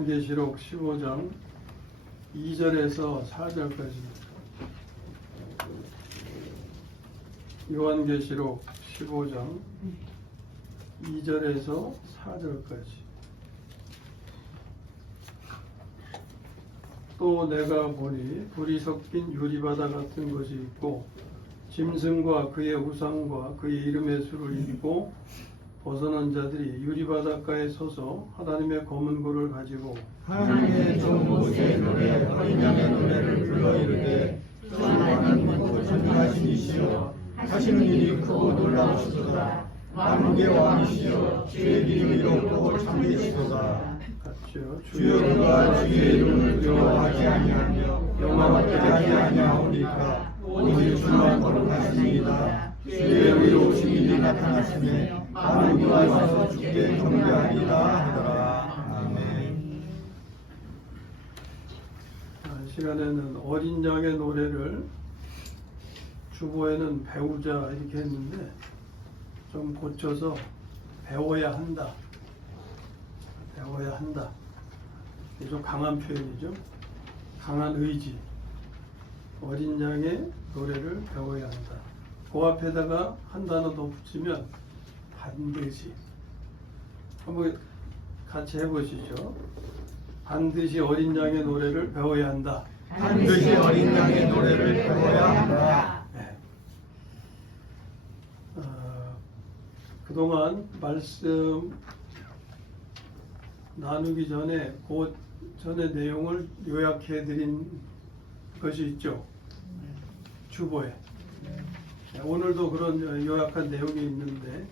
요한계시록 15장 2절에서 4절까지. 요한계시록 15장 2절에서 4절까지. 또 내가 보니 불이 섞인 유리바다 같은 것이 있고 짐승과 그의 우상과 그의 이름의 수를 이기고 벗어난 자들이 유리바닷가에 서서 하나님의 검은 고를 가지고 하나님의 종 모세의 노래 어린 양의 노래를 불러 이르되 주 하나님은 전능하신 이시여 하시는 일이 크고 놀라우시도다. 만국의 왕이시여 주의 이름이 높고 참되시도다. 같이요. 주여 그가 주의 이름을 두려워하지 아니하며 영화롭게 하지 아니하오니까 오직 주만 거룩하시니이다. 주의 의로우신 일이 나타났으며 만국이 와서 주께 경배하리라 하더라. 아멘. 이 시간에는 어린 양의 노래를 주보에는 배우자 이렇게 했는데 좀 고쳐서 배워야 한다. 배워야 한다. 이게 좀 강한 표현이죠. 강한 의지. 어린 양의 노래를 배워야 한다. 그 앞에다가 한 단어 더 붙이면 반드시. 한번 같이 해보시죠. 반드시 어린 양의 노래를 배워야 한다. 반드시 어린 양의 노래를 배워야 한다. 네. 그동안 말씀 나누기 전에 그 전의 내용을 요약해 드린 것이 있죠. 주보에. 네, 오늘도 그런 요약한 내용이 있는데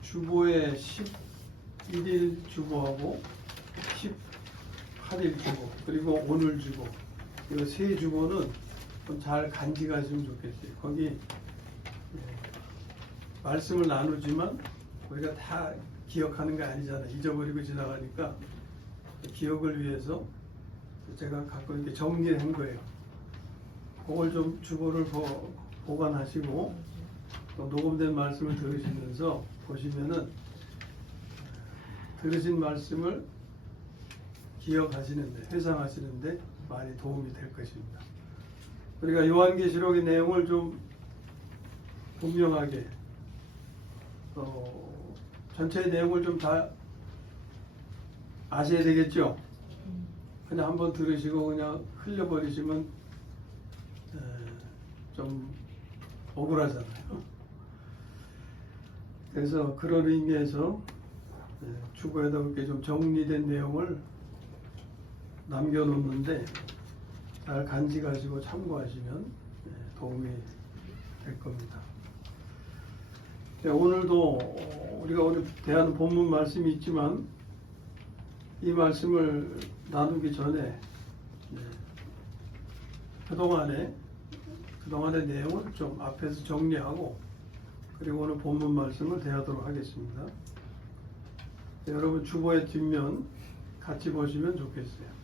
주보에 11일 주보하고 18일 주보 그리고 오늘 주보 이 세 주보는 좀 잘 간직하시면 좋겠어요. 거기 말씀을 나누지만 우리가 다 기억하는 게 아니잖아요. 잊어버리고 지나가니까 기억을 위해서 제가 갖고 이렇게 정리를 한 거예요. 그걸 좀 주보를 보관하시고 또 녹음된 말씀을 들으시면서 보시면은 들으신 말씀을 기억하시는데 회상하시는데 많이 도움이 될 것입니다. 우리가 요한계시록의 내용을 좀 분명하게 전체의 내용을 좀 다 아셔야 되겠죠. 그냥 한번 들으시고 그냥 흘려버리시면 좀 억울하잖아요. 그래서 그런 의미에서 주보에다 이렇게 좀 정리된 내용을 남겨놓는데 잘 간직하시고 참고하시면 도움이 될 겁니다. 오늘도 우리가 오늘 대하는 본문 말씀이 있지만 이 말씀을 나누기 전에 그동안의 내용을 좀 앞에서 정리하고 그리고 오늘 본문 말씀을 대하도록 하겠습니다. 여러분 주보의 뒷면 같이 보시면 좋겠어요.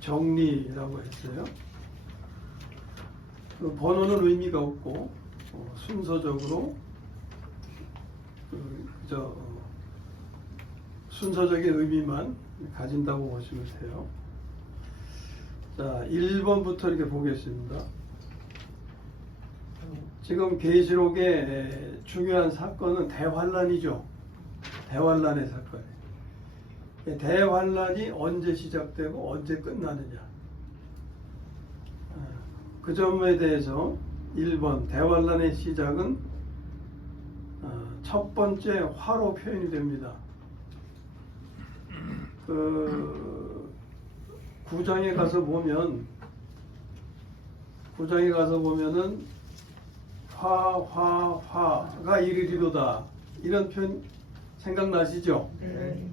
정리라고 했어요. 번호는 의미가 없고 순서적으로 순서적인 의미만 가진다고 보시면 돼요. 자, 1번부터 이렇게 보겠습니다. 지금 계시록의 중요한 사건은 대환란이죠. 대환란의 사건이에요. 대환란이 언제 시작되고 언제 끝나느냐. 그 점에 대해서 1번 대환란의 시작은 첫 번째 화로 표현이 됩니다. 그 9장에 가서 보면은 화가 이르리로다 이런 표현 생각나시죠? 네.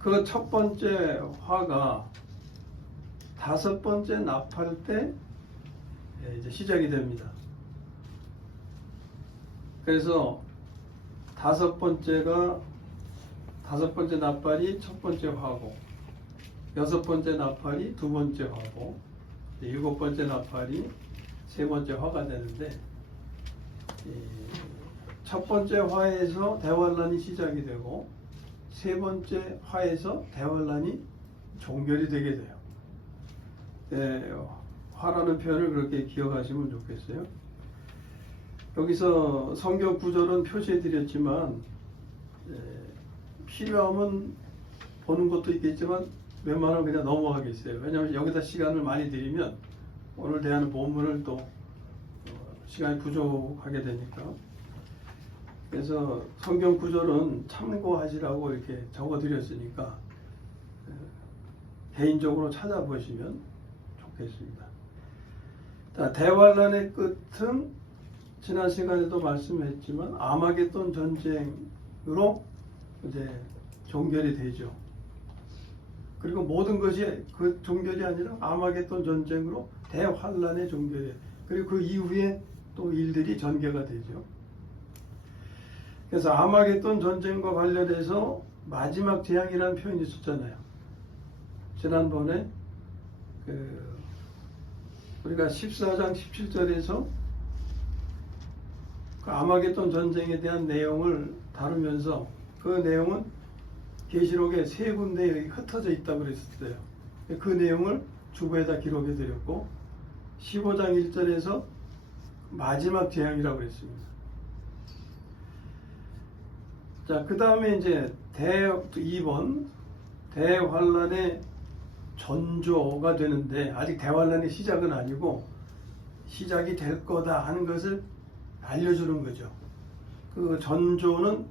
그 첫 번째 화가 다섯 번째 납할 때 이제 시작이 됩니다. 그래서 다섯 번째 납발이 첫 번째 화고, 여섯 번째 납발이 두 번째 화고, 일곱 번째 납발이 세 번째 화가 되는데 첫 번째 화에서 대환란이 시작이 되고 세 번째 화에서 대환란이 종결이 되게 돼요. 네, 화라는 표현을 그렇게 기억하시면 좋겠어요. 여기서 성경 구절은 표시해 드렸지만 필요하면 보는 것도 있겠지만 웬만하면 그냥 넘어가겠어요. 왜냐하면 여기다 시간을 많이 들이면 오늘 대하는 본문을 또 시간이 부족하게 되니까. 그래서 성경 구절은 참고하시라고 이렇게 적어 드렸으니까 개인적으로 찾아보시면 좋겠습니다. 대환란의 끝은 지난 시간에도 말씀했지만 아마겟돈 전쟁으로 이제 종결이 되죠. 그리고 모든 것이 그 종결이 아니라 아마겟돈 전쟁으로 대환란의 종결이에요. 그리고 그 이후에 또 일들이 전개가 되죠. 그래서 아마겟돈 전쟁과 관련해서 마지막 재앙이라는 표현이 있었잖아요. 지난번에 우리가 14장 17절에서 그 아마겟돈 전쟁에 대한 내용을 다루면서 그 내용은 계시록에 세 군데에 흩어져 있다고 그랬었어요. 그 내용을 주보에다 기록해 드렸고 15장 1절에서 마지막 재앙이라고 그랬습니다. 자, 그 다음에 이제 2번 대환란의 전조가 되는데 아직 대환란의 시작은 아니고 시작이 될 거다 하는 것을 알려주는 거죠. 그 전조는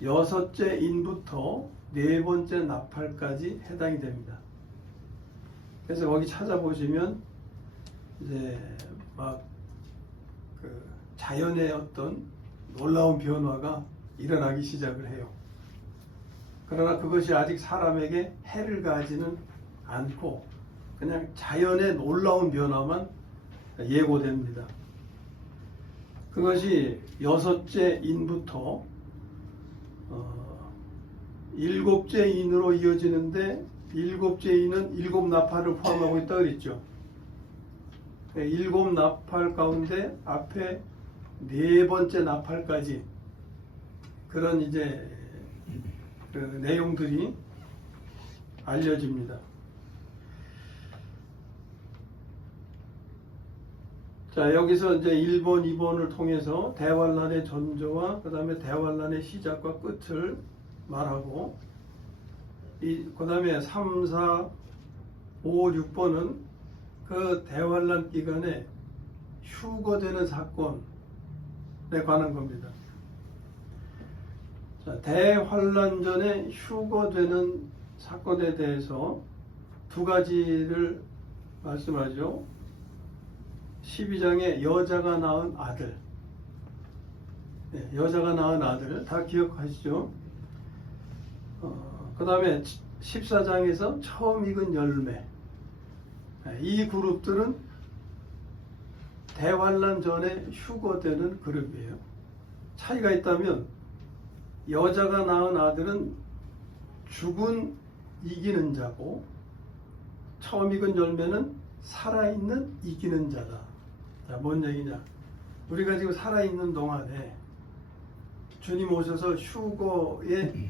6째 인부터 4번째 나팔까지 해당이 됩니다. 그래서 거기 찾아보시면 이제 막 그 자연의 어떤 놀라운 변화가 일어나기 시작을 해요. 그러나 그것이 아직 사람에게 해를 가하지는 않고 그냥 자연의 놀라운 변화만 예고됩니다. 그것이 6째 인부터 7째 인으로 이어지는데 7째 인은 7나팔을 포함하고 있다고 그랬죠. 7나팔 가운데 앞에 4번째 나팔까지 그런 이제 그 내용들이 알려집니다. 자, 여기서 이제 1번, 2번을 통해서 대환란의 전조와 그 다음에 대환란의 시작과 끝을 말하고 그 다음에 3, 4, 5, 6번은 그 대환란 기간에 휴거되는 사건에 관한 겁니다. 자, 대환란 전에 휴거되는 사건에 대해서 두 가지를 말씀하죠. 12장에 여자가 낳은 아들, 여자가 낳은 아들 다 기억하시죠? 그 다음에 14장에서 처음 익은 열매, 이 그룹들은 대환란 전에 휴거되는 그룹이에요. 차이가 있다면 여자가 낳은 아들은 죽은 이기는 자고 처음 익은 열매는 살아있는 이기는 자다. 자, 뭔 얘기냐? 우리가 지금 살아있는 동안에 주님 오셔서 휴거의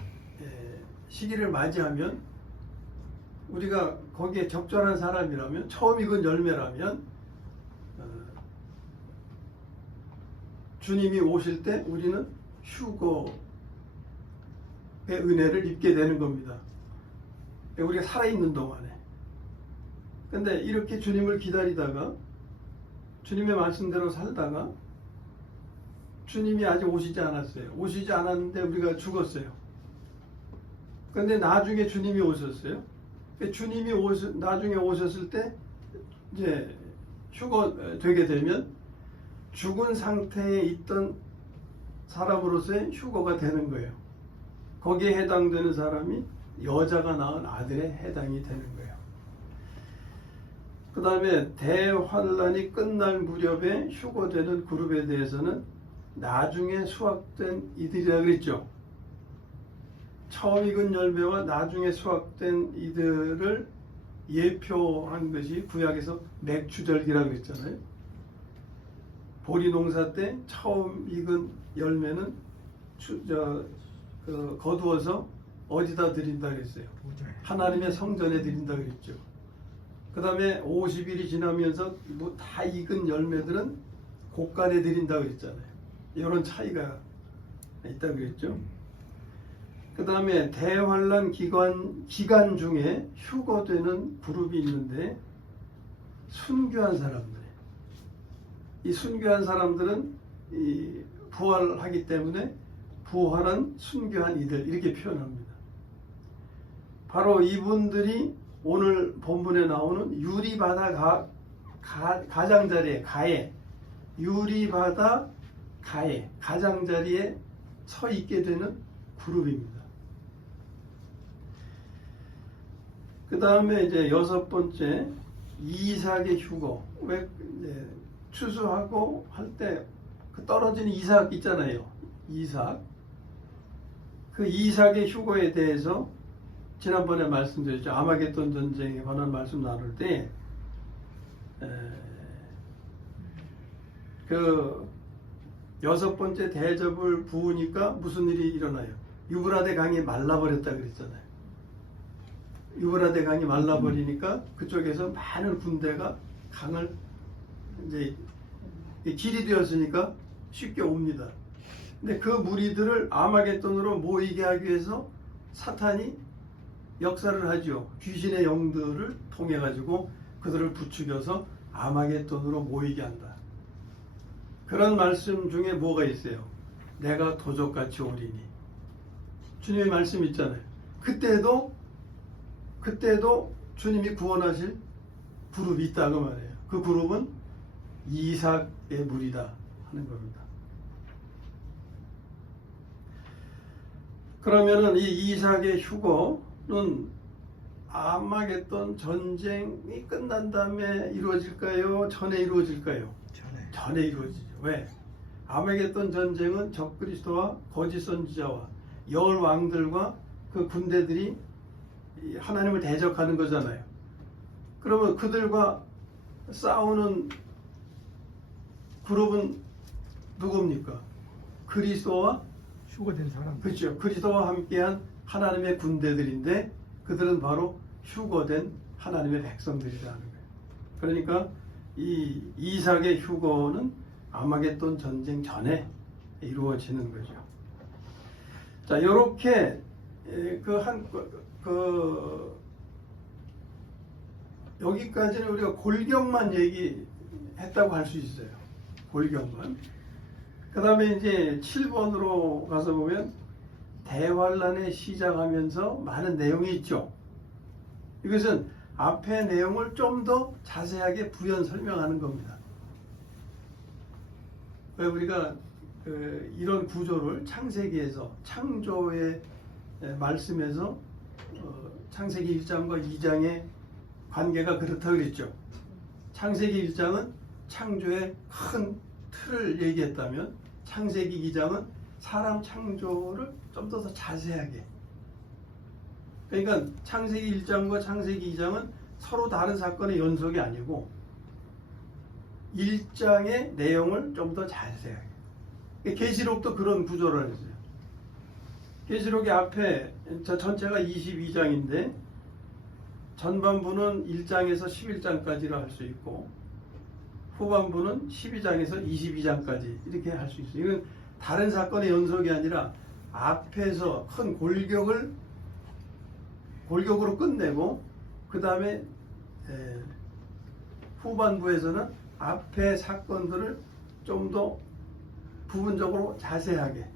시기를 맞이하면 우리가 거기에 적절한 사람이라면 처음 익은 열매라면 주님이 오실 때 우리는 휴거의 은혜를 입게 되는 겁니다. 우리가 살아있는 동안에. 근데 이렇게 주님을 기다리다가 주님의 말씀대로 살다가 주님이 아직 오시지 않았어요. 오시지 않았는데 우리가 죽었어요. 근데 나중에 주님이 오셨어요. 주님이 나중에 오셨을 때 이제 휴거 되게 되면 죽은 상태에 있던 사람으로서의 휴거가 되는 거예요. 거기에 해당되는 사람이 여자가 낳은 아들에 해당이 되는 거예요. 그 다음에 대환란이 끝날 무렵에 휴거되는 그룹에 대해서는 나중에 수확된 이들이라 그랬죠. 처음 익은 열매와 나중에 수확된 이들을 예표한 것이 구약에서 맥추절기라고 했잖아요. 보리 농사 때 처음 익은 열매는 거두어서 어디다 드린다 그랬어요? 하나님의 성전에 드린다 그랬죠. 그 다음에 50일이 지나면서 뭐 다 익은 열매들은 곳간에 드린다 그랬잖아요. 이런 차이가 있다 그랬죠. 그 다음에 대환란 기간 중에 휴거되는 그룹이 있는데 순교한 사람들. 이 순교한 사람들은 이 부활하기 때문에 부활한 순교한 이들 이렇게 표현합니다. 바로 이분들이 오늘 본문에 나오는 유리바다 가장자리에 가에 유리바다 가에 가장자리에 서 있게 되는 그룹입니다. 그 다음에 이제 6번째 이삭의 휴거. 왜 이제 추수하고 할 때 그 떨어지는 이삭 있잖아요. 이삭. 그 이삭의 휴거에 대해서 지난번에 말씀드렸죠. 아마겟돈 전쟁에 관한 말씀 나눌 때 그 6번째 대접을 부으니까 무슨 일이 일어나요? 유브라데 강이 말라버렸다 그랬잖아요. 유브라데 강이 말라버리니까 그쪽에서 많은 군대가 강을 이제 길이 되었으니까 쉽게 옵니다. 근데 그 무리들을 아마겟돈으로 모이게 하기 위해서 사탄이 역사를 하죠. 귀신의 영들을 통해 가지고 그들을 부추겨서 아마겟돈으로 모이게 한다. 그런 말씀 중에 뭐가 있어요? 내가 도적같이 오리니. 주님의 말씀 있잖아요. 그때도 주님이 구원하실 그룹이 있다고 말해요. 그 그룹은 이삭의 무리다 하는 겁니다. 그러면은 이 이삭의 휴거는 아마겟돈 전쟁이 끝난 다음에 이루어질까요? 전에 이루어질까요? 전에 이루어지죠. 왜? 아마겟돈 전쟁은 적그리스도와 거짓 선지자와 열 왕들과 그 군대들이 하나님을 대적하는 거잖아요. 그러면 그들과 싸우는 그룹은 누굽니까? 그리스도와 휴거된 사람. 그렇죠. 그리스도와 함께한 하나님의 군대들인데 그들은 바로 휴거된 하나님의 백성들이라는 거예요. 그러니까 이 이삭의 휴거는 아마겟돈 전쟁 전에 이루어지는 거죠. 자, 요렇게 여기까지는 우리가 골경만 얘기했다고 할 수 있어요. 골경만. 그 다음에 이제 7번으로 가서 보면 대환란에 시작하면서 많은 내용이 있죠. 이것은 앞의 내용을 좀 더 자세하게 부연 설명하는 겁니다. 왜 우리가 이런 구조를 창세기에서 창조의 말씀에서 창세기 1장과 2장의 관계가 그렇다고 그랬죠. 창세기 1장은 창조의 큰 틀을 얘기했다면 창세기 2장은 사람 창조를 좀 더 자세하게. 그러니까 창세기 1장과 창세기 2장은 서로 다른 사건의 연속이 아니고 1장의 내용을 좀 더 자세하게. 계시록도 그런 구조를 했어요. 계시록의 앞에 전체가 22장인데 전반부는 1장에서 11장까지라 할 수 있고 후반부는 12장에서 22장까지 이렇게 할 수 있어요. 이건 다른 사건의 연속이 아니라 앞에서 큰 골격으로 끝내고 그 다음에 후반부에서는 앞의 사건들을 좀 더 부분적으로 자세하게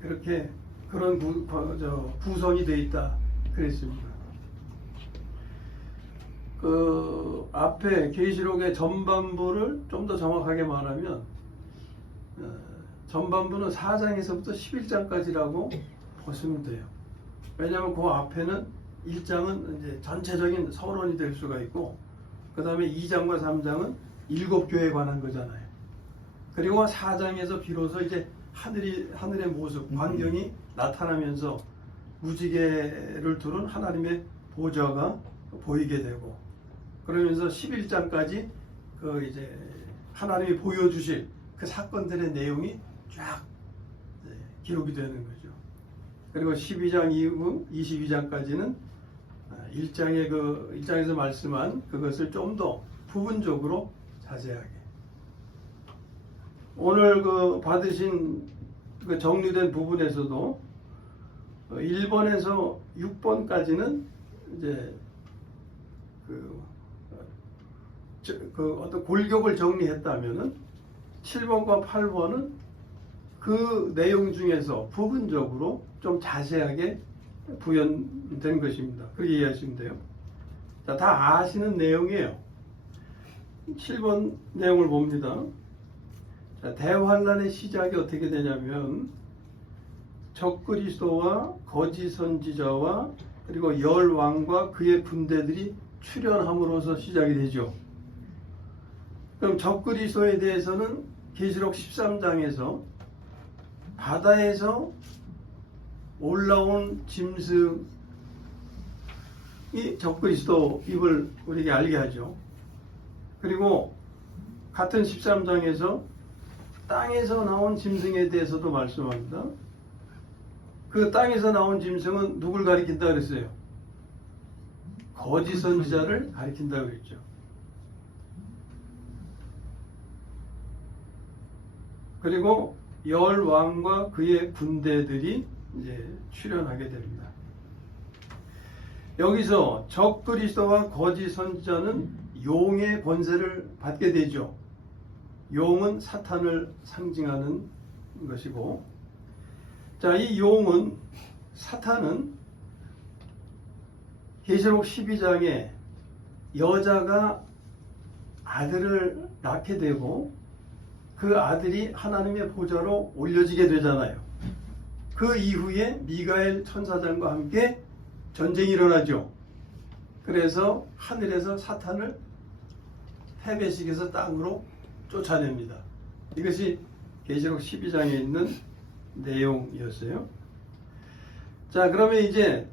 그렇게 그런 구성이 되어 있다 그랬습니다. 그 앞에 계시록의 전반부를 좀 더 정확하게 말하면 전반부는 4장에서부터 11장까지라고 보시면 돼요. 왜냐하면 그 앞에는 1장은 이제 전체적인 서론이 될 수가 있고 그 다음에 2장과 3장은 7교회에 관한 거잖아요. 그리고 4장에서 비로소 이제 하늘의 모습, 광경이 나타나면서 무지개를 두른 하나님의 보좌가 보이게 되고 그러면서 11장까지 그 이제 하나님이 보여주실 그 사건들의 내용이 쫙 기록이 되는 거죠. 그리고 12장 이후 22장까지는 1장에서 말씀한 그것을 좀 더 부분적으로 자세하게. 오늘 받으신 그 정리된 부분에서도 1번에서 6번까지는 이제 어떤 골격을 정리했다면은 7번과 8번은 그 내용 중에서 부분적으로 좀 자세하게 부연된 것입니다. 그렇게 이해하시면 돼요. 자, 다 아시는 내용이에요. 7번 내용을 봅니다. 자, 대환란의 시작이 어떻게 되냐면 적그리스도와 거짓 선지자와 그리고 열 왕과 그의 군대들이 출현함으로써 시작이 되죠. 그럼 적그리스도에 대해서는 계시록 13장에서 바다에서 올라온 짐승이 적그리스도임을 우리에게 알게 하죠. 그리고 같은 13장에서 땅에서 나온 짐승에 대해서도 말씀합니다. 그 땅에서 나온 짐승은 누굴 가리킨다 그랬어요? 거짓 선지자를 가리킨다 그랬죠. 그리고 열 왕과 그의 군대들이 이제 출현하게 됩니다. 여기서 적그리스도와 거짓 선지자는 용의 권세를 받게 되죠. 용은 사탄을 상징하는 것이고, 자, 이 용은 사탄은 계시록 12장에 여자가 아들을 낳게 되고 그 아들이 하나님의 보좌로 올려지게 되잖아요. 그 이후에 미가엘 천사장과 함께 전쟁이 일어나죠. 그래서 하늘에서 사탄을 패배시켜서 땅으로 쫓아냅니다. 이것이 계시록 12장에 있는 내용이었어요. 자, 그러면 이제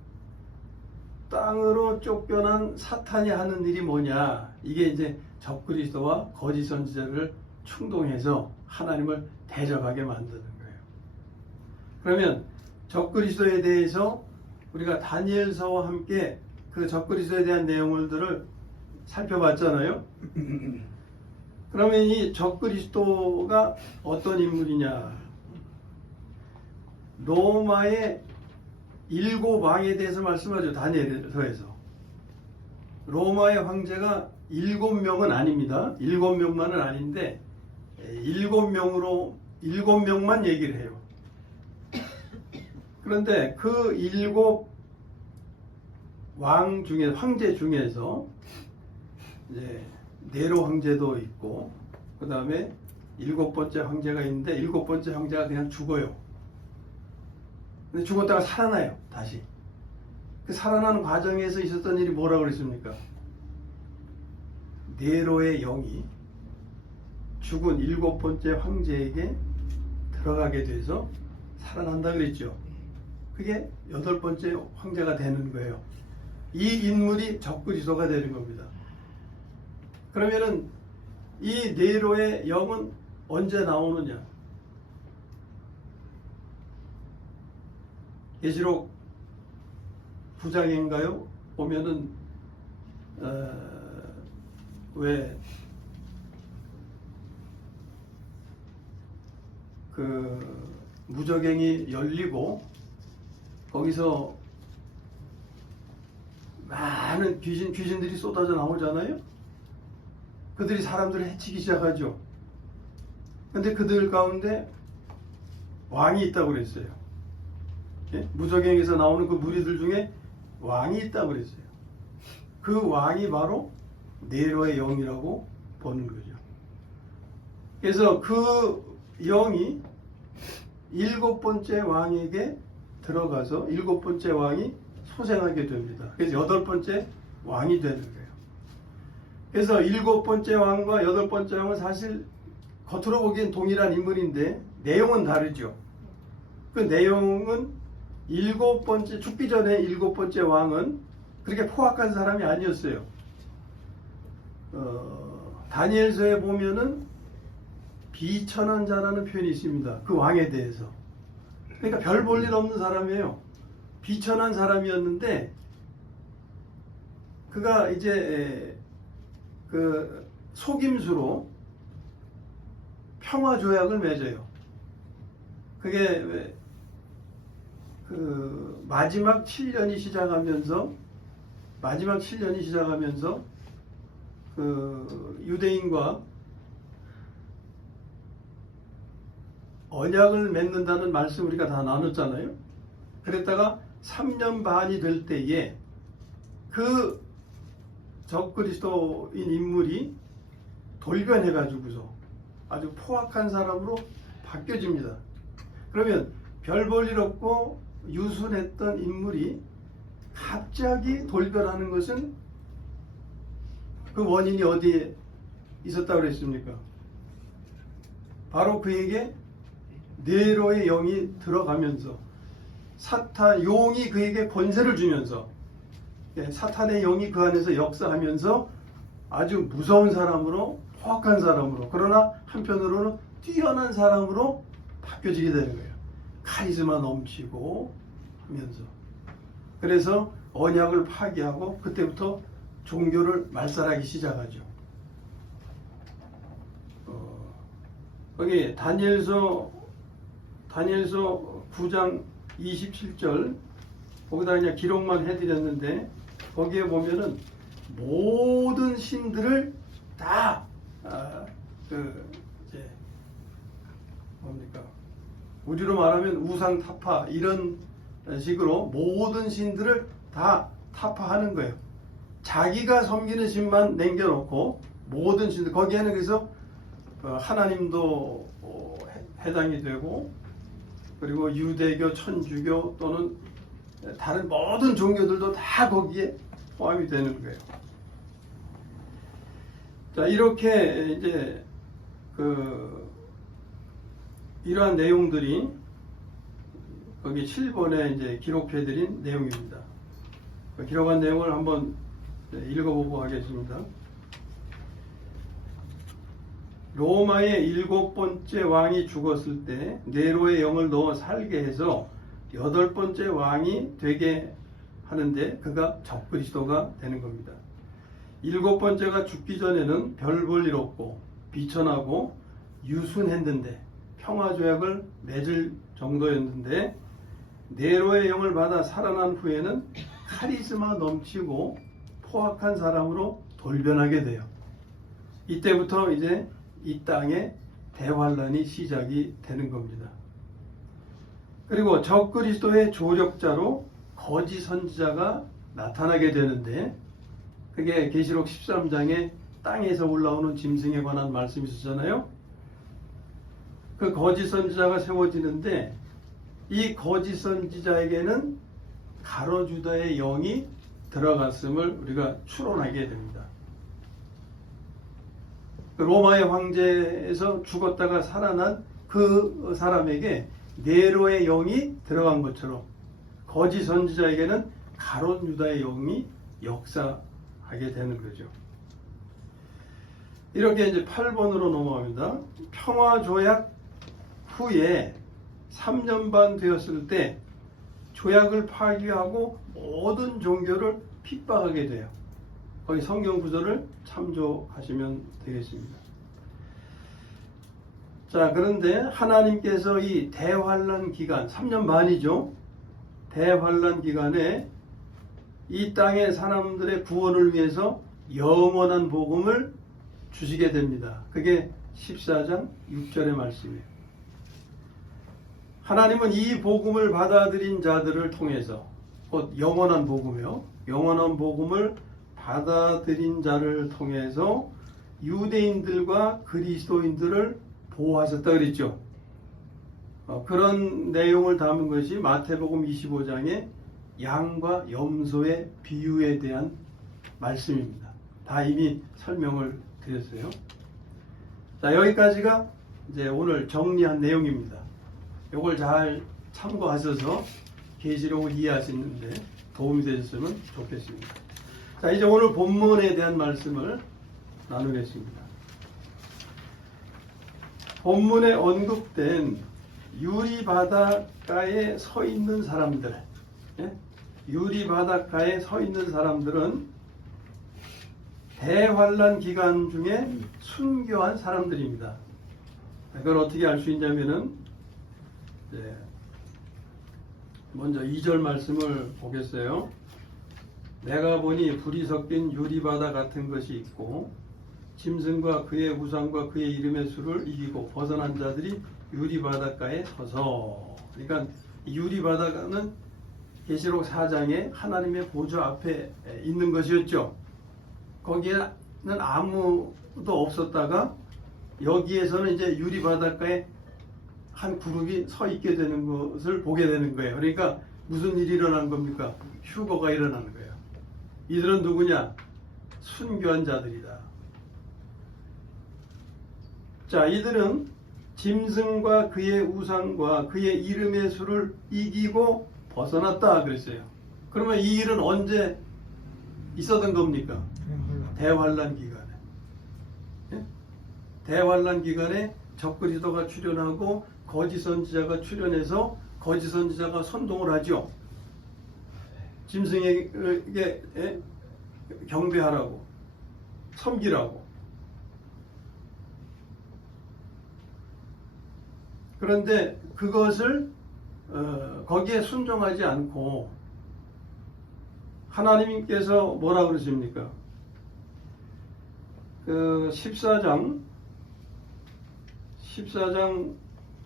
땅으로 쫓겨난 사탄이 하는 일이 뭐냐? 이게 이제 적그리스도와 거짓 선지자를 충동해서 하나님을 대적하게 만드는 거예요. 그러면 적그리스도에 대해서 우리가 다니엘서와 함께 그 적그리스도에 대한 내용들을 살펴봤잖아요. 그러면 이 적그리스도가 어떤 인물이냐? 로마의 7왕에 대해서 말씀하죠. 다니엘서에서. 로마의 황제가 7명은 아닙니다. 7명만은 아닌데 7명만 얘기를 해요. 그런데 그 7왕 중에 황제 중에서 이제 네로 황제도 있고 그 다음에 7번째 황제가 있는데 7번째 황제가 그냥 죽어요. 근데 죽었다가 살아나요. 다시. 그 살아나는 과정에서 있었던 일이 뭐라고 그랬습니까? 네로의 영이 죽은 7번째 황제에게 들어가게 돼서 살아난다 그랬죠. 그게 8번째 황제가 되는 거예요. 이 인물이 적그리스도가 되는 겁니다. 그러면은 이 네로의 영은 언제 나오느냐? 계시록 9장인가요? 보면은 왜 그 무저갱이 열리고 거기서 많은 귀신들이 쏟아져 나오잖아요. 그들이 사람들을 해치기 시작하죠. 근데 그들 가운데 왕이 있다고 그랬어요. 예? 무저갱에서 나오는 그 무리들 중에 왕이 있다고 그랬어요. 그 왕이 바로 네로의 영이라고 보는 거죠. 그래서 그 영이 7번째 왕에게 들어가서 7번째 왕이 소생하게 됩니다. 그래서 8번째 왕이 되는 거예요. 그래서 7번째 왕과 8번째 왕은 사실 겉으로 보기엔 동일한 인물인데 내용은 다르죠. 그 내용은 7번째 죽기 전에 7번째 왕은 그렇게 포악한 사람이 아니었어요. 다니엘서에 보면은 비천한 자라는 표현이 있습니다. 그 왕에 대해서. 그러니까 별 볼 일 없는 사람이에요. 비천한 사람이었는데 그가 이제 그 속임수로 평화 조약을 맺어요. 그게 그 마지막 7년이 시작하면서 그 유대인과 언약을 맺는다는 말씀 우리가 다 나눴잖아요. 그랬다가 3년 반이 될 때에 그 적그리스도인 인물이 돌변해가지고서 아주 포악한 사람으로 바뀌어집니다. 그러면 별 볼 일 없고 유순했던 인물이 갑자기 돌변하는 것은 그 원인이 어디에 있었다고 그랬습니까? 바로 그에게 네로의 영이 들어가면서 용이 그에게 권세를 주면서 사탄의 영이 그 안에서 역사하면서 아주 무서운 사람으로, 포악한 사람으로, 그러나 한편으로는 뛰어난 사람으로 바뀌어지게 되는 거예요. 카리스마 넘치고 하면서. 그래서 언약을 파기하고 그때부터 종교를 말살하기 시작하죠. 거기 다니엘서 9장 27절 거기다 그냥 기록만 해드렸는데 거기에 보면은 모든 신들을 다 이제 뭡니까? 우리로 말하면 우상 타파 이런 식으로 모든 신들을 다 타파하는 거예요. 자기가 섬기는 신만 남겨놓고 모든 신들 거기에는 그래서 하나님도 해당이 되고 그리고 유대교, 천주교 또는 다른 모든 종교들도 다 거기에 포함이 되는 거예요. 자, 이렇게 이제 이러한 내용들이 거기 7번에 이제 기록해드린 내용입니다. 그 기록한 내용을 한번 읽어보고 하겠습니다. 로마의 7번째 왕이 죽었을 때 네로의 영을 넣어 살게 해서 8번째 왕이 되게 하는데 그가 적그리스도가 되는 겁니다. 7번째가 죽기 전에는 별 볼 일 없고 비천하고 유순했는데 평화조약을 맺을 정도였는데 네로의 영을 받아 살아난 후에는 카리스마 넘치고 포악한 사람으로 돌변하게 돼요. 이때부터 이제 이 땅에 대환란이 시작이 되는 겁니다. 그리고 적그리스도의 조력자로 거짓 선지자가 나타나게 되는데 그게 계시록 13장에 땅에서 올라오는 짐승에 관한 말씀이 있었잖아요. 그 거짓 선지자가 세워지는데 이 거짓 선지자에게는 가로주다의 영이 들어갔음을 우리가 추론하게 됩니다. 로마의 황제에서 죽었다가 살아난 그 사람에게 네로의 영이 들어간 것처럼 거짓 선지자에게는 가롯 유다의 영이 역사하게 되는 거죠. 이렇게 이제 8번으로 넘어갑니다. 평화조약 후에 3년 반 되었을 때 조약을 파기하고 모든 종교를 핍박하게 돼요. 거기 성경 구절을 참조하시면 되겠습니다. 자, 그런데 하나님께서 이 대환란 기간, 3년 반이죠. 대환란 기간에 이 땅의 사람들의 구원을 위해서 영원한 복음을 주시게 됩니다. 그게 14장 6절의 말씀이에요. 하나님은 이 복음을 받아들인 자들을 통해서 곧 영원한 복음이요. 영원한 복음을 받아들인 자를 통해서 유대인들과 그리스도인들을 보호하셨다 그랬죠. 그런 내용을 담은 것이 마태복음 25장의 양과 염소의 비유에 대한 말씀입니다. 다 이미 설명을 드렸어요. 자, 여기까지가 이제 오늘 정리한 내용입니다. 이걸 잘 참고하셔서 계시록을 이해하시는데 도움이 되셨으면 좋겠습니다. 자, 이제 오늘 본문에 대한 말씀을 나누겠습니다. 본문에 언급된 유리 바닷가에 서 있는 사람들, 예? 유리 바닷가에 서 있는 사람들은 대환란 기간 중에 순교한 사람들입니다. 그걸 어떻게 알 수 있냐면은 먼저 2절 말씀을 보겠어요. 내가 보니 불이 섞인 유리바다 같은 것이 있고 짐승과 그의 우상과 그의 이름의 수를 이기고 벗어난 자들이 유리바닷가에 서서, 그러니까 이 유리바다는 계시록 4장에 하나님의 보좌 앞에 있는 것이었죠. 거기에는 아무도 없었다가 여기에서는 이제 유리바닷가에 한 그룹이 서 있게 되는 것을 보게 되는 거예요. 그러니까 무슨 일이 일어난 겁니까? 휴거가 일어나는 거예요. 이들은 누구냐? 순교한 자들이다. 자, 이들은 짐승과 그의 우상과 그의 이름의 수를 이기고 벗어났다 그랬어요. 그러면 이 일은 언제 있었던 겁니까? 대환란 기간에. 예? 대환란 기간에 적그리스도가 출현하고 거짓 선지자가 출현해서 거짓 선지자가 선동을 하죠. 짐승에게 경배하라고, 섬기라고. 그런데 그것을 거기에 순종하지 않고 하나님께서 뭐라 그러십니까? 그 14장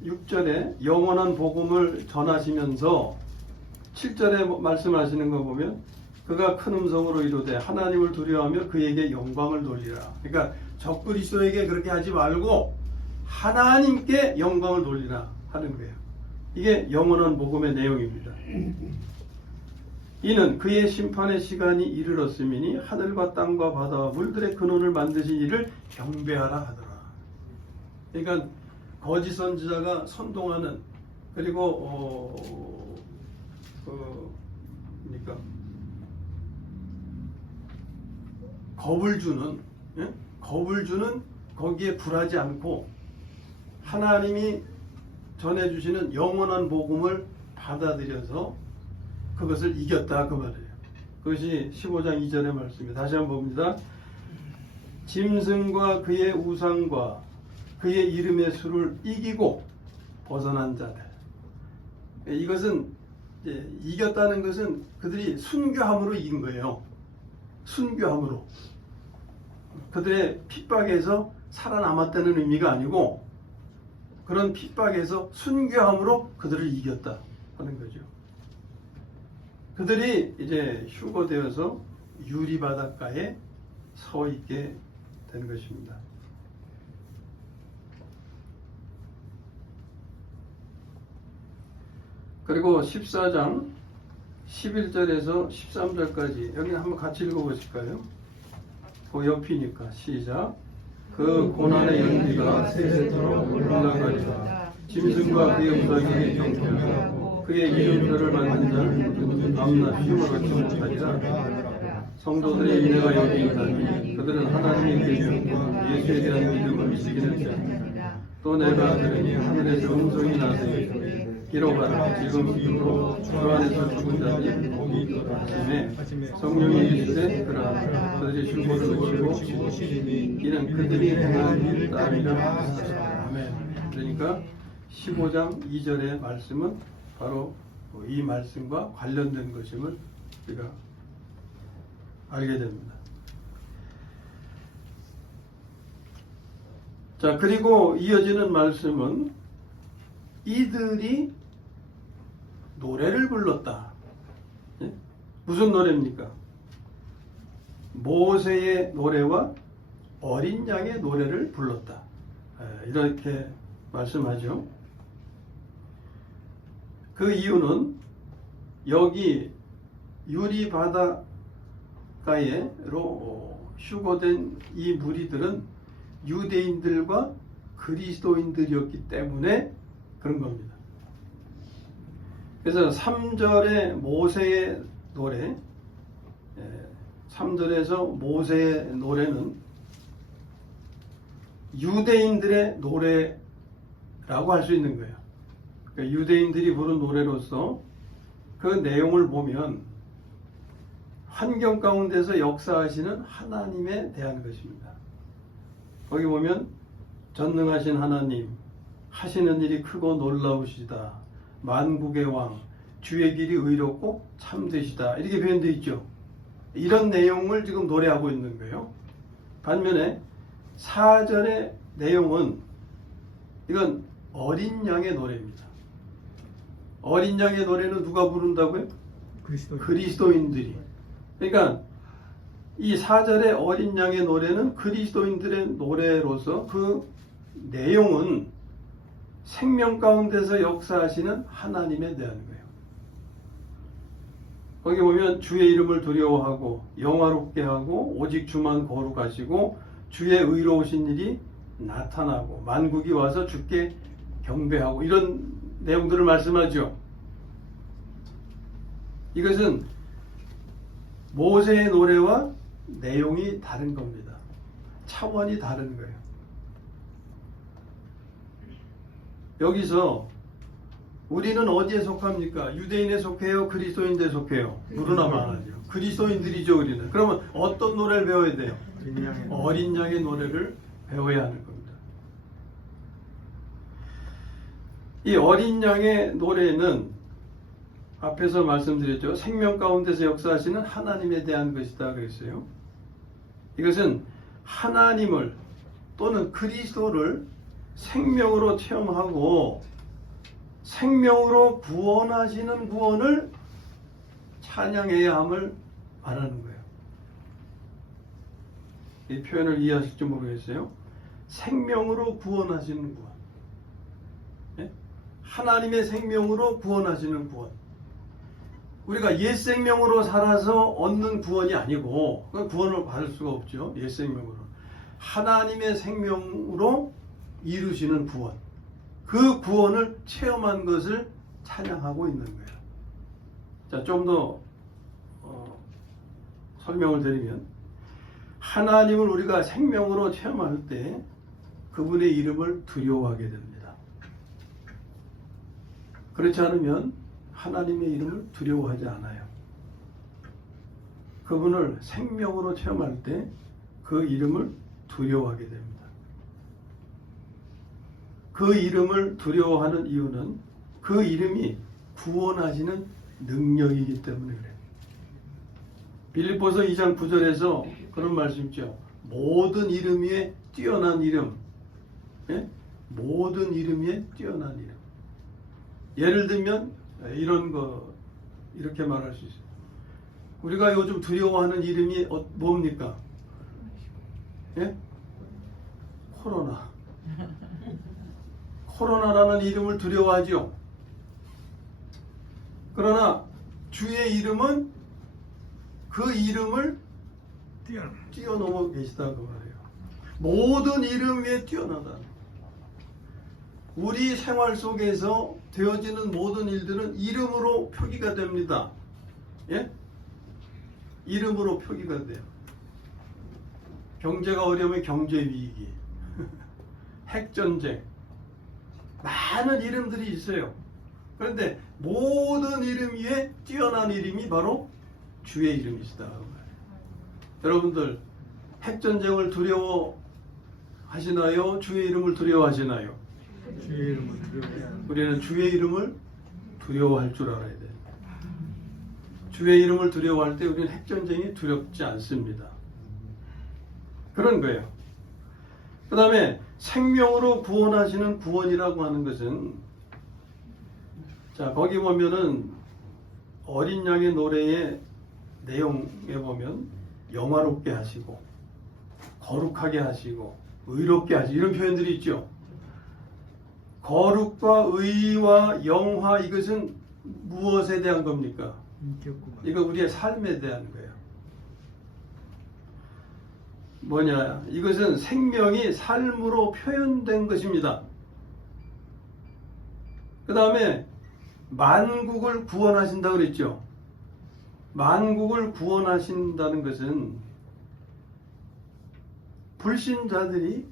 6절에 영원한 복음을 전하시면서 7절에 말씀하시는 거 보면 그가 큰 음성으로 이르되 하나님을 두려워하며 그에게 영광을 돌리라. 그러니까 적그리스도에게 그렇게 하지 말고 하나님께 영광을 돌리라 하는 거예요. 이게 영원한 복음의 내용입니다. 이는 그의 심판의 시간이 이르렀음이니 하늘과 땅과 바다와 물들의 근원을 만드신 이를 경배하라 하더라. 그러니까 거짓 선지자가 선동하는, 그리고 그러니까 겁을 주는, 예? 겁을 주는, 거기에 불하지 않고 하나님이 전해주시는 영원한 복음을 받아들여서 그것을 이겼다 그 말이에요. 그것이 15장 2절의 말씀입니다. 다시 한번 봅니다. 짐승과 그의 우상과 그의 이름의 수를 이기고 벗어난 자들. 이것은 이겼다는 것은 그들이 순교함으로 이긴 거예요. 순교함으로. 그들의 핍박에서 살아남았다는 의미가 아니고 그런 핍박에서 순교함으로 그들을 이겼다 하는 거죠. 그들이 이제 휴거되어서 유리바닷가에 서 있게 된 것입니다. 그리고 14장 11절에서 13절까지 여기 한번 같이 읽어보실까요? 그 옆이니까 시작. 그 고난의 연기가 세세토록 올라가리라. 짐승과 그의 우상에게 경배하고 그의 이름표를 만든 자는 모든 밤낮 쉼을 얻지 못하리라. 성도들의 인내가 여기 있다니 그들은 하나님의 계명과 예수에 대한 믿음을 지키는 자. 또 내가 들으니 하늘에서 음성이 나서 기록하라. 지금 이후로 주 안에서 죽은 자들이 복이 있도다 하시매 성령이 이르시되 그러나 그들이 휴거를 외치고 이는 그들이 행한 일 따르리라 하시더라. 아멘. 그러니까 15장 2절의 말씀은 바로 이 말씀과 관련된 것임을 우리가 알게 됩니다. 자, 그리고 이어지는 말씀은 이들이 노래를 불렀다. 예? 무슨 노래입니까? 모세의 노래와 어린 양의 노래를 불렀다. 이렇게 말씀하죠. 그 이유는 여기 유리 바닷가에로 휴거된 이 무리들은 유대인들과 그리스도인들이었기 때문에 그런 겁니다. 그래서 3절의 모세의 노래, 3절에서 모세의 노래는 유대인들의 노래가 라고 할 수 있는 거예요. 그러니까 유대인들이 부른 노래로서 그 내용을 보면 환경 가운데서 역사하시는 하나님에 대한 것입니다. 거기 보면 전능하신 하나님, 하시는 일이 크고 놀라우시다. 만국의 왕, 주의 길이 의롭고 참되시다. 이렇게 표현되어 있죠. 이런 내용을 지금 노래하고 있는 거예요. 반면에 4절의 내용은 이건 어린 양의 노래입니다. 어린 양의 노래는 누가 부른다고요? 그리스도인들이. 그러니까 이 4절의 어린 양의 노래는 그리스도인들의 노래로서 그 내용은 생명 가운데서 역사하시는 하나님에 대한 거예요. 거기 보면 주의 이름을 두려워하고 영화롭게 하고 오직 주만 거룩하시고 주의 의로우신 일이 나타나고 만국이 와서 주께 경배하고 이런 내용들을 말씀하죠. 이것은 모세의 노래와 내용이 다른 겁니다. 차원이 다른 거예요. 여기서 우리는 어디에 속합니까? 유대인에 속해요? 그리스도인들에 속해요? 누구나 말하죠. 그리스도인들이죠, 우리는. 그러면 어떤 노래를 배워야 돼요? 어린 양의 노래를 배워야 하는 겁니다. 이 어린 양의 노래는 앞에서 말씀드렸죠. 생명 가운데서 역사하시는 하나님에 대한 것이다 그랬어요. 이것은 하나님을 또는 그리스도를 생명으로 체험하고 생명으로 구원하시는 구원을 찬양해야 함을 말하는 거예요. 이 표현을 이해하실지 모르겠어요. 생명으로 구원하시는 구원. 예? 하나님의 생명으로 구원하시는 구원. 우리가 옛 생명으로 살아서 얻는 구원이 아니고 구원을 받을 수가 없죠. 옛 생명으로. 하나님의 생명으로 이루시는 구원. 그 구원을 체험한 것을 찬양하고 있는 거예요. 자, 좀 더 설명을 드리면 하나님을 우리가 생명으로 체험할 때 그분의 이름을 두려워하게 됩니다. 그렇지 않으면 하나님의 이름을 두려워하지 않아요. 그분을 생명으로 체험할 때 그 이름을 두려워하게 됩니다. 그 이름을 두려워하는 이유는 그 이름이 구원하시는 능력이기 때문에 그래요. 빌립보서 2장 9절에서 그런 말씀 있죠. 모든 이름 위에 뛰어난 이름. 예? 모든 이름 위에 뛰어난 이름. 예를 들면 이런 거 이렇게 말할 수 있어요. 우리가 요즘 두려워하는 이름이 뭡니까? 예? 코로나. 코로나라는 이름을 두려워하죠. 그러나 주의 이름은 그 이름을 뛰어넘어 계시다고 말해요. 모든 이름 위에 뛰어나다. 우리 생활 속에서 되어지는 모든 일들은 이름으로 표기가 됩니다. 예? 이름으로 표기가 돼요. 경제가 어려우면 경제 위기, 핵전쟁, 많은 이름들이 있어요. 그런데 모든 이름 위에 뛰어난 이름이 바로 주의 이름이시다. 여러분들 핵전쟁을 두려워하시나요? 주의 이름을 두려워하시나요? 주의 이름을 두려워해야 우리는 주의 이름을 두려워할 줄 알아야 돼요. 주의 이름을 두려워할 때 우리는 핵전쟁이 두렵지 않습니다. 그런 거예요. 그 다음에 생명으로 구원하시는 구원이라고 하는 것은, 자, 거기 보면은 어린 양의 노래의 내용에 보면 영화롭게 하시고 거룩하게 하시고 의롭게 하시고 이런 표현들이 있죠. 거룩과 의와 영화, 이것은 무엇에 대한 겁니까? 이거 우리의 삶에 대한 거예요. 뭐냐? 이것은 생명이 삶으로 표현된 것입니다. 그 다음에 만국을 구원하신다고 그랬죠. 만국을 구원하신다는 것은 불신자들이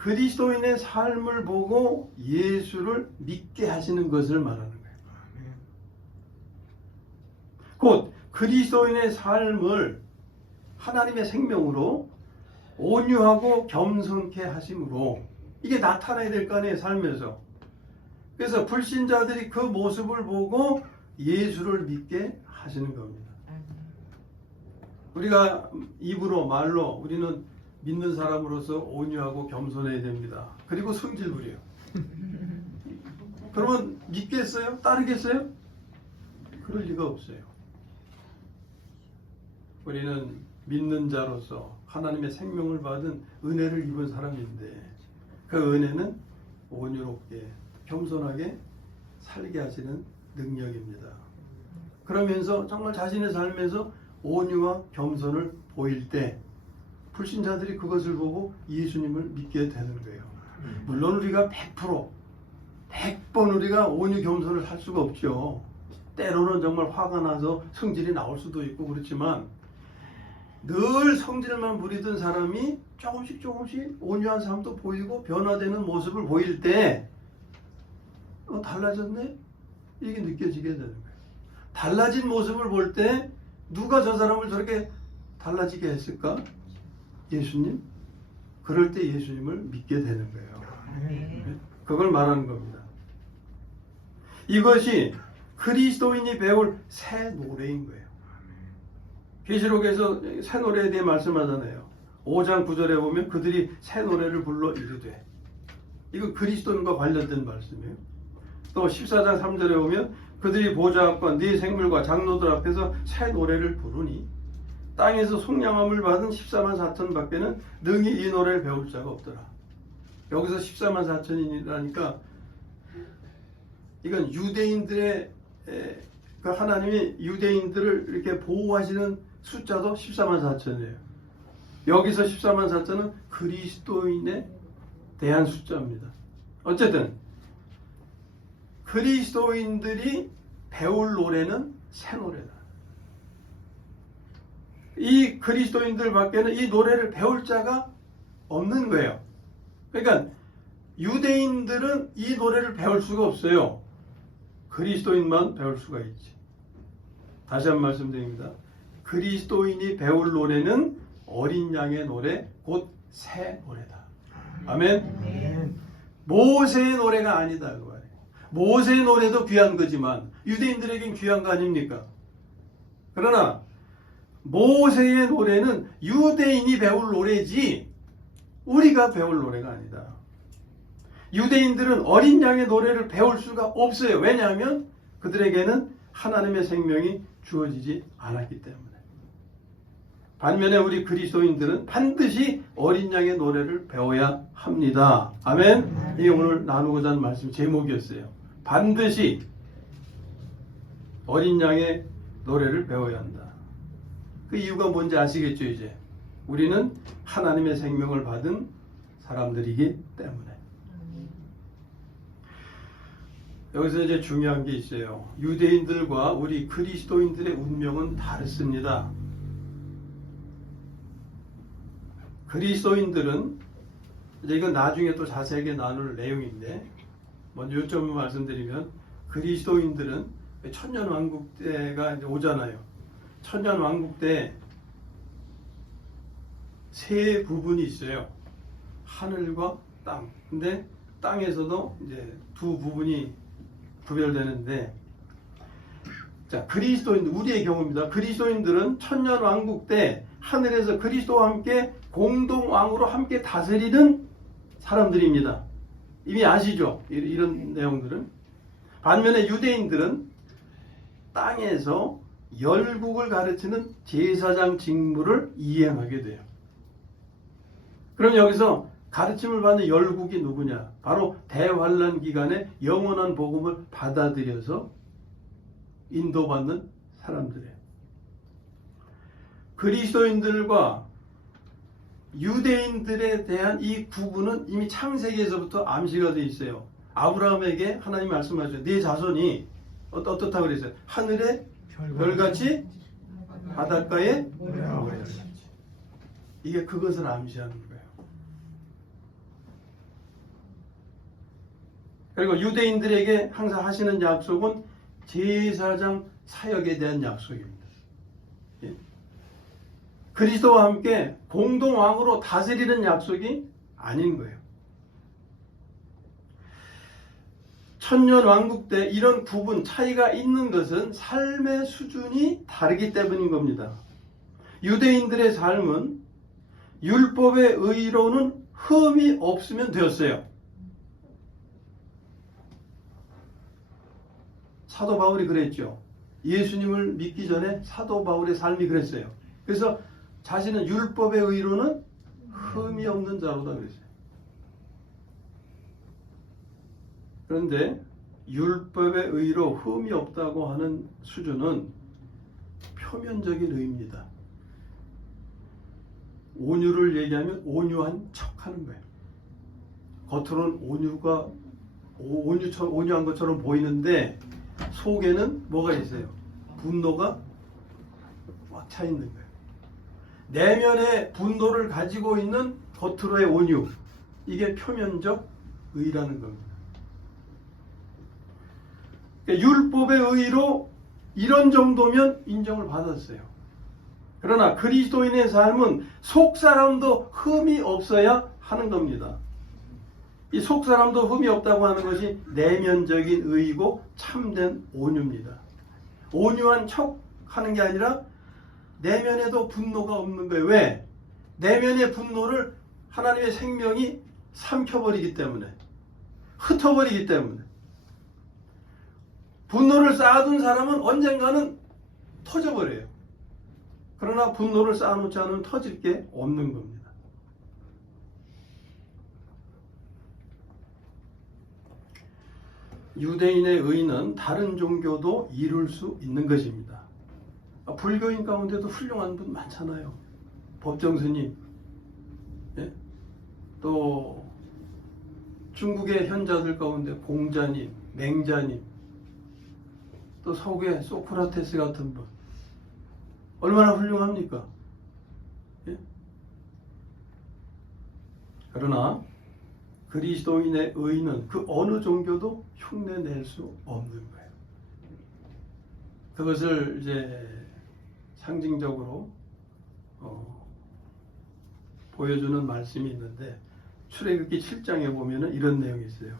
그리스도인의 삶을 보고 예수를 믿게 하시는 것을 말하는 거예요. 곧 그리스도인의 삶을 하나님의 생명으로 온유하고 겸손케 하심으로 이게 나타나야 될 거 아니에요, 삶에서. 그래서 불신자들이 그 모습을 보고 예수를 믿게 하시는 겁니다. 우리가 입으로 말로 우리는 믿는 사람으로서 온유하고 겸손해야 됩니다. 그리고 성질 부려요. 그러면 믿겠어요? 따르겠어요? 그럴 리가 없어요. 우리는 믿는 자로서 하나님의 생명을 받은 은혜를 입은 사람인데 그 은혜는 온유롭게 겸손하게 살게 하시는 능력입니다. 그러면서 정말 자신의 삶에서 온유와 겸손을 보일 때 불신자들이 그것을 보고 예수님을 믿게 되는 거예요. 물론 우리가 100번 우리가 온유 겸손을 할 수가 없죠. 때로는 정말 화가 나서 성질이 나올 수도 있고 그렇지만 늘 성질만 부리던 사람이 조금씩 온유한 삶도 보이고 변화되는 모습을 보일 때 달라졌네? 이게 느껴지게 되는 거예요. 달라진 모습을 볼 때 누가 저 사람을 저렇게 달라지게 했을까? 예수님? 그럴 때 예수님을 믿게 되는 거예요. 그걸 말하는 겁니다. 이것이 그리스도인이 배울 새 노래인 거예요. 계시록에서 새 노래에 대해 말씀하잖아요. 5장 9절에 보면 그들이 새 노래를 불러 이르되, 이거 그리스도인과 관련된 말씀이에요. 또 14장 3절에 보면 그들이 보좌 앞과 네 생물과 장로들 앞에서 새 노래를 부르니 땅에서 속량함을 받은 14만 4천 밖에는 능히 이 노래를 배울 자가 없더라. 여기서 14만 4천이라니까 이건 유대인들의 그 하나님이 유대인들을 이렇게 보호하시는 숫자도 14만 4천이에요. 여기서 14만 4천은 그리스도인에 대한 숫자입니다. 어쨌든 그리스도인들이 배울 노래는 새 노래다. 이 그리스도인들 밖에는 이 노래를 배울 자가 없는 거예요. 그러니까 유대인들은 이 노래를 배울 수가 없어요. 그리스도인만 배울 수가 있지. 다시 한 번 말씀드립니다. 그리스도인이 배울 노래는 어린 양의 노래, 곧 새 노래다. 아멘. 모세의 노래가 아니다 그 말이에요. 모세의 노래도 귀한 거지만 유대인들에겐 귀한 거 아닙니까? 그러나 모세의 노래는 유대인이 배울 노래지 우리가 배울 노래가 아니다. 유대인들은 어린 양의 노래를 배울 수가 없어요. 왜냐하면 그들에게는 하나님의 생명이 주어지지 않았기 때문에. 반면에 우리 그리스도인들은 반드시 어린 양의 노래를 배워야 합니다. 아멘. 이게 오늘 나누고자 하는 말씀 제목이었어요. 반드시 어린 양의 노래를 배워야 한다. 그 이유가 뭔지 아시겠죠 이제? 우리는 하나님의 생명을 받은 사람들이기 때문에. 여기서 이제 중요한 게 있어요. 유대인들과 우리 그리스도인들의 운명은 다릅니다. 그리스도인들은 이제 이건 나중에 또 자세하게 나눌 내용인데 먼저 요점을 말씀드리면 그리스도인들은 천년왕국 때가 이제 오잖아요. 천년왕국 때 세 부분이 있어요. 하늘과 땅. 근데 땅에서도 이제 두 부분이 구별되는데, 자, 그리스도인들, 우리의 경우입니다. 그리스도인들은 천년왕국 때 하늘에서 그리스도와 함께 공동왕으로 함께 다스리는 사람들입니다. 이미 아시죠? 이런 내용들은. 반면에 유대인들은 땅에서 열국을 가르치는 제사장 직무를 이행하게 돼요. 그럼 여기서 가르침을 받는 열국이 누구냐? 바로 대환란 기간에 영원한 복음을 받아들여서 인도받는 사람들이에요. 그리스도인들과 유대인들에 대한 이 구분은 이미 창세기에서부터 암시가 되어 있어요. 아브라함에게 하나님 말씀하셨어요. 네 자손이 어떻다고 그랬어요? 하늘의 별같이 바닷가의 모래같이. 이게 그것을 암시하는 거예요. 그리고 유대인들에게 항상 하시는 약속은 제사장 사역에 대한 약속입니다. 예. 그리스도와 함께 공동왕으로 다스리는 약속이 아닌 거예요. 천년 왕국 때 이런 구분, 차이가 있는 것은 삶의 수준이 다르기 때문인 겁니다. 유대인들의 삶은 율법의 의로는 흠이 없으면 되었어요. 사도 바울이 그랬죠. 예수님을 믿기 전에 사도 바울의 삶이 그랬어요. 그래서 자신은 율법의 의로는 흠이 없는 자로다 그랬어요. 그런데 율법의 의로 흠이 없다고 하는 수준은 표면적인 의입니다. 온유를 얘기하면 온유한 척하는 거예요. 겉으로는 온유한 것처럼 보이는데 속에는 뭐가 있어요? 분노가 꽉 차 있는 거예요. 내면의 분노를 가지고 있는 겉으로의 온유, 이게 표면적 의라는 겁니다. 그러니까 율법의 의로 이런 정도면 인정을 받았어요. 그러나 그리스도인의 삶은 속사람도 흠이 없어야 하는 겁니다. 이 속사람도 흠이 없다고 하는 것이 내면적인 의이고 참된 온유입니다. 온유한 척 하는 게 아니라 내면에도 분노가 없는 거예요. 왜? 내면의 분노를 하나님의 생명이 삼켜버리기 때문에, 흩어버리기 때문에. 분노를 쌓아둔 사람은 언젠가는 터져버려요. 그러나 분노를 쌓아놓지 않으면 터질 게 없는 겁니다. 유대인의 의는 다른 종교도 이룰 수 있는 것입니다. 불교인 가운데도 훌륭한 분 많잖아요. 법정스님, 예? 또 중국의 현자들 가운데 공자님, 맹자님, 또 서구의 소크라테스 같은 분, 얼마나 훌륭합니까? 예? 그러나 그리스도인의 의는 그 어느 종교도 흉내낼 수 없는 거예요. 그것을 이제 상징적으로 보여주는 말씀이 있는데, 출애굽기 7장에 보면은 이런 내용이 있어요.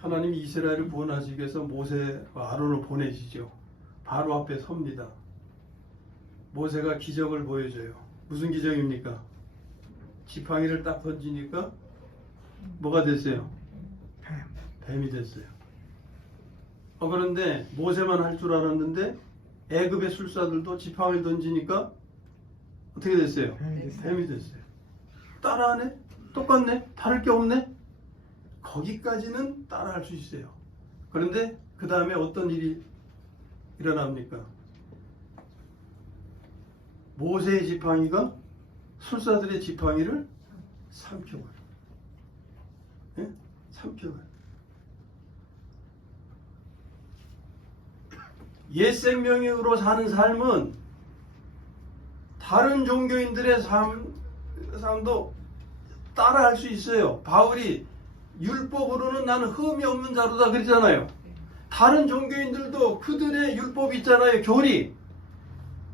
하나님이 이스라엘을 구원하시기 위해서 모세와 아론을 보내시죠. 바로 앞에 섭니다. 모세가 기적을 보여줘요. 무슨 기적입니까? 지팡이를 딱 던지니까 뭐가 됐어요? 뱀이 됐어요. 그런데 모세만 할 줄 알았는데 애굽의 술사들도 지팡이를 던지니까 어떻게 됐어요? 뱀이 됐어요. 따라하네? 똑같네? 다를 게 없네? 거기까지는 따라할 수 있어요. 그런데 그 다음에 어떤 일이 일어납니까? 모세의 지팡이가 술사들의 지팡이를 삼켜버려요. 예? 삼켜버려요. 옛 생명으로 사는 삶은 다른 종교인들의 삶도 따라할 수 있어요. 바울이 율법으로는 나는 흠이 없는 자로다 그랬잖아요. 다른 종교인들도 그들의 율법이 있잖아요. 교리.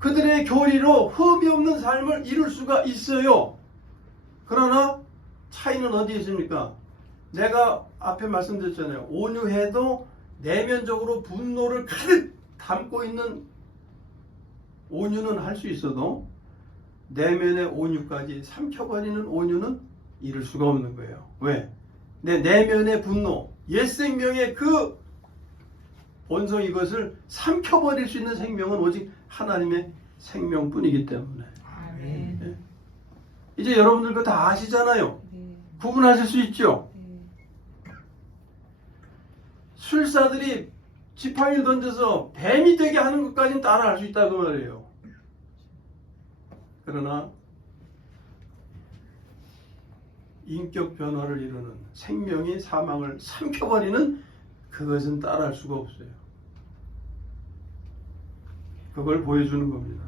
그들의 교리로 흠이 없는 삶을 이룰 수가 있어요. 그러나 차이는 어디에 있습니까? 내가 앞에 말씀드렸잖아요. 온유해도 내면적으로 분노를 가득 담고 있는 온유는 할 수 있어도 내면의 온유까지 삼켜버리는 온유는 이룰 수가 없는 거예요. 왜? 내 내면의 분노, 옛 생명의 그 본성, 이것을 삼켜버릴 수 있는 생명은 오직 하나님의 생명뿐이기 때문에. 아멘. 예? 이제 여러분들 그거 다 아시잖아요. 네. 구분하실 수 있죠. 네. 술사들이 지팡이를 던져서 뱀이 되게 하는 것까지는 따라할 수 있다고 말이에요. 그러나 인격 변화를 이루는, 생명이 사망을 삼켜버리는 그것은 따라할 수가 없어요. 그걸 보여주는 겁니다.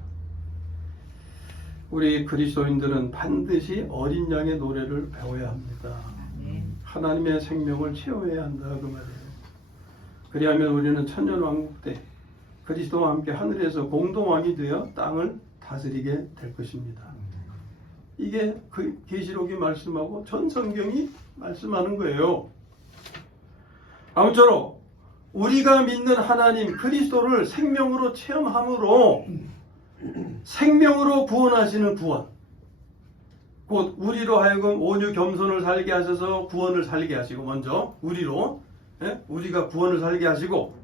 우리 그리스도인들은 반드시 어린 양의 노래를 배워야 합니다. 하나님의 생명을 체험해야 한다 그 말이에요. 그리하면 우리는 천년왕국 때 그리스도와 함께 하늘에서 공동왕이 되어 땅을 다스리게 될 것입니다. 이게 그 계시록이 말씀하고 전 성경이 말씀하는 거예요. 아무쪼록 우리가 믿는 하나님 그리스도를 생명으로 체험함으로 생명으로 구원하시는 구원, 곧 우리로 하여금 온유 겸손을 살게 하셔서 구원을 살게 하시고, 먼저 우리로 우리가 구원을 살게 하시고,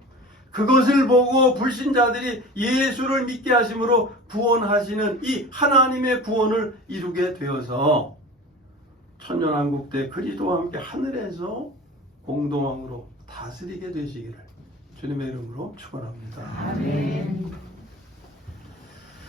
그것을 보고 불신자들이 예수를 믿게 하심으로 구원하시는 이 하나님의 구원을 이루게 되어서 천년왕국 때 그리스도와 함께 하늘에서 공동왕으로 다스리게 되시기를 주님의 이름으로 축원합니다. 아멘.